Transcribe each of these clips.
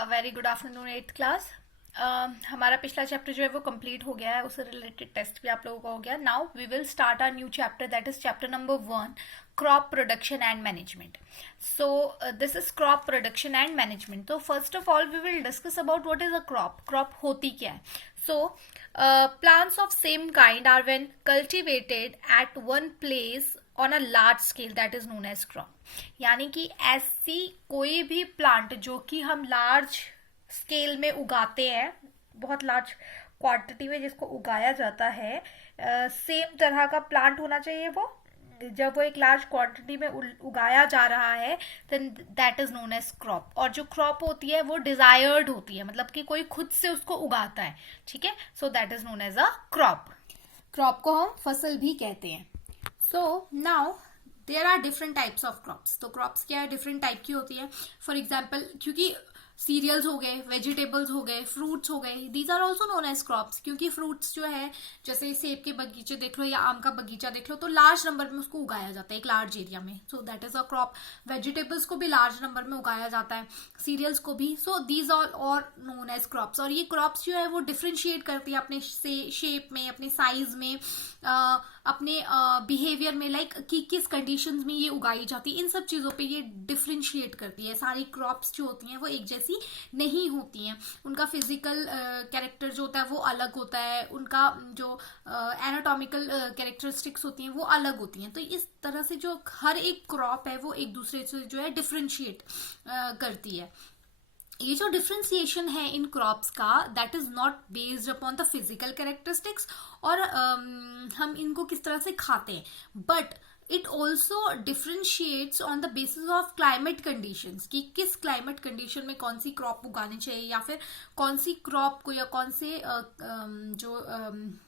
Very good afternoon eighth class. हमारा पिछला chapter जो है वो कंप्लीट हो गया है, उससे रिलेटेड टेस्ट भी आप लोगों का हो गया। Now we will start our new chapter, that is chapter number 1, crop production and management. So this is crop production and management. तो first of all we will discuss about what is a crop. Crop होती क्या है? So plants of same kind are when cultivated at one place on a large scale, that is known as crop. यानी कि ऐसी कोई भी plant जो कि हम लार्ज स्केल में उगाते हैं, बहुत लार्ज क्वांटिटी में जिसको उगाया जाता है, सेम तरह का प्लांट होना चाहिए वो। जब वो एक लार्ज क्वांटिटी में उगाया जा रहा है then that is known as crop. और जो क्रॉप होती है वो डिजायर्ड होती है, मतलब कि कोई खुद से उसको उगाता है। ठीक है, so that is known as a crop. Crop को हम फसल भी कहते हैं। So now there are different types of crops. तो क्रॉप्स क्या है, डिफरेंट टाइप की होती है। फॉर एग्जाम्पल, क्योंकि सीरियल्स हो गए, वेजिटेबल्स हो गए, फ्रूट्स हो गए, these are also known as crops. क्योंकि फ्रूट्स जो है, जैसे सेब के बगीचे देख लो या आम का बगीचा देख लो, तो लार्ज नंबर में उसको उगाया जाता है एक लार्ज एरिया में, सो that is a crop. Vegetables को भी लार्ज नंबर में उगाया जाता है, सीरियल्स को भी। सो दीज ऑल और नोन एज क्रॉप्स। और ये क्रॉप्स जो है वो डिफ्रेंशिएट करती है अपने शेप में, अपने साइज में, अपने बिहेवियर में, लाइक कि किस कंडीशंस में ये उगाई जाती है, इन सब चीजों पे ये डिफ्रेंशिएट करती है। सारी क्रॉप्स जो होती हैं वो एक जैसी नहीं होती हैं। उनका फिजिकल कैरेक्टर जो होता है वो अलग होता है, उनका जो एनाटॉमिकल कैरेक्टरिस्टिक्स होती हैं वो अलग होती हैं। तो इस तरह से जो हर एक क्रॉप है वो एक दूसरे से जो है डिफ्रेंशिएट करती है। ये जो डिफ्रेंसिएशन है इन क्रॉप्स का, that is not based upon the physical characteristics और हम इनको किस तरह से खाते हैं, but it also differentiates on the basis of climate conditions, कि किस क्लाइमेट कंडीशन में कौन सी क्रॉप उगानी चाहिए, या फिर कौन सी क्रॉप को या कौन से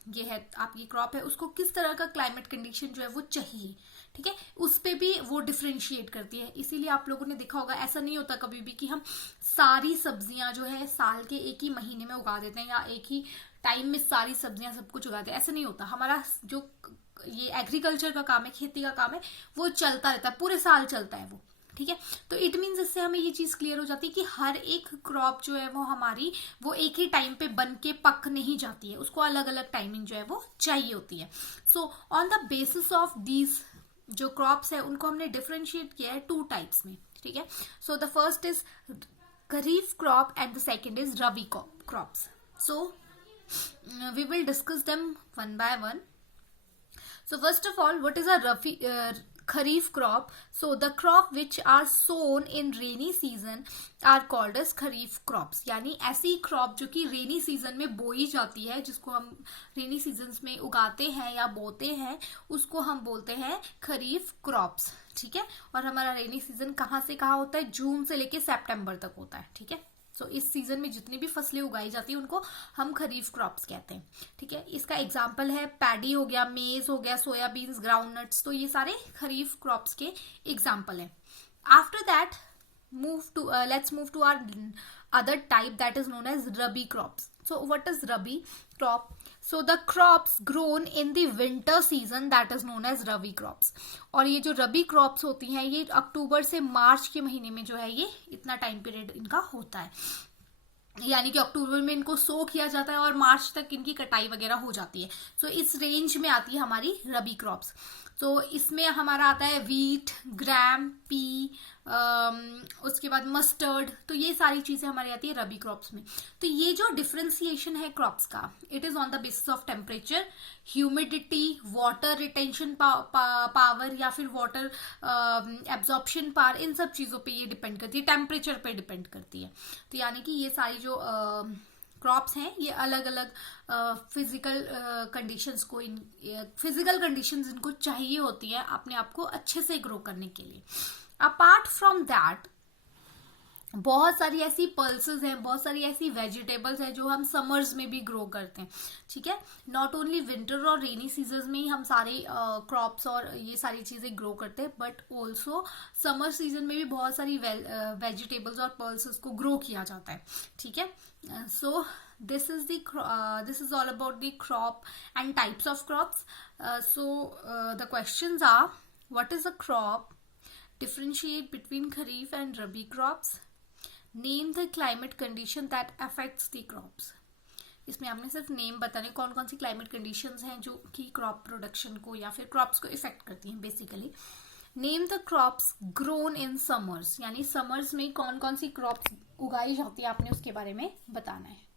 ये है आपकी क्रॉप है उसको किस तरह का क्लाइमेट कंडीशन जो है वो चाहिए। ठीक है, उस पे भी वो डिफ्रेंशिएट करती है। इसीलिए आप लोगों ने देखा होगा, ऐसा नहीं होता कभी भी कि हम सारी सब्जियां जो है साल के एक ही महीने में उगा देते हैं या एक ही टाइम में सारी सब्जियां सब कुछ उगाते हैं। ऐसा नहीं होता। हमारा जो ये एग्रीकल्चर का काम है, खेती का काम है, वो चलता रहता है, पूरे साल चलता है वो। ठीक है, तो इट मीन्स इससे हमें ये चीज क्लियर हो जाती है कि हर एक क्रॉप जो है वो हमारी वो एक ही टाइम पे बन के पक नहीं जाती है, उसको अलग अलग टाइमिंग जो है वो चाहिए होती है। So on the basis of these जो क्रॉप्स है उनको हमने डिफरेंशिएट किया है टू टाइप्स में। ठीक है, so the first is kharif crop and the second is rabi crops. So we will discuss them one by one. So first of all, what is a kharif crop? So the crop which are sown in rainy season are called as kharif crops. यानी ऐसी crop जो कि rainy season में बोई जाती है, जिसको हम रेनी सीजन में उगाते हैं या बोते हैं, उसको हम बोलते हैं खरीफ क्रॉप्स। ठीक है, और हमारा रेनी सीजन कहाँ से कहाँ होता है? जून से लेके सितंबर तक होता है। ठीक है, सो इस सीजन में जितनी भी फसलें उगाई जाती है उनको हम खरीफ क्रॉप्स कहते हैं। ठीक है, इसका एग्जाम्पल है पैडी हो गया, मेज हो गया, सोयाबीन्स, ग्राउंड नट्स, तो ये सारे खरीफ क्रॉप्स के एग्जाम्पल हैं। After that let's move to our other type, that is known as rabi crops. So what is rabi crop? So the crops grown in the winter season, that is known as rabi crops. और ये जो रबी crops होती हैं ये अक्टूबर से मार्च के महीने में जो है ये इतना टाइम पीरियड इनका होता है। यानी कि अक्टूबर में इनको सो किया जाता है और मार्च तक इनकी कटाई वगैरह हो जाती है। सो इस रेंज में आती है हमारी रबी क्रॉप्स। तो इसमें हमारा आता है वीट, ग्राम, पी, उसके बाद मस्टर्ड, तो ये सारी चीजें हमारी आती है रबी क्रॉप्स में। तो ये जो डिफरेंशिएशन है क्रॉप्स का, it is on the basis of temperature, humidity, water retention power या फिर वाटर एब्जॉर्प्शन पावर, इन सब चीजों पे ये डिपेंड करती है, टेम्परेचर पे डिपेंड करती है। तो यानी कि ये सारी जो क्रॉप्स हैं ये अलग अलग फिजिकल कंडीशंस को, फिजिकल कंडीशंस इनको चाहिए होती है अपने आप को अच्छे से ग्रो करने के लिए। अपार्ट फ्रॉम दैट बहुत सारी ऐसी पल्सेस हैं, बहुत सारी ऐसी वेजिटेबल्स हैं जो हम समर्स में भी ग्रो करते हैं। ठीक है, नॉट ओनली विंटर और रेनी सीजन में ही हम सारे क्रॉप्स और ये सारी चीजें ग्रो करते हैं, बट ऑल्सो समर सीजन में भी बहुत सारी वेजिटेबल्स और पल्सेस को ग्रो किया जाता है। ठीक है, सो this is all about the crop and types of crops. The questions are, what is a crop? Differentiate between kharif and rabi crops. Name the climate condition that affects the crops. इसमें आपने सिर्फ name बताने कौन कौन सी climate conditions हैं जो कि crop production को या फिर क्रॉप्स को इफेक्ट करती हैं basically. Name the crops grown in summers, यानी समर्स में कौन कौन सी क्रॉप्स उगाई जाती है आपने उसके बारे में बताना है।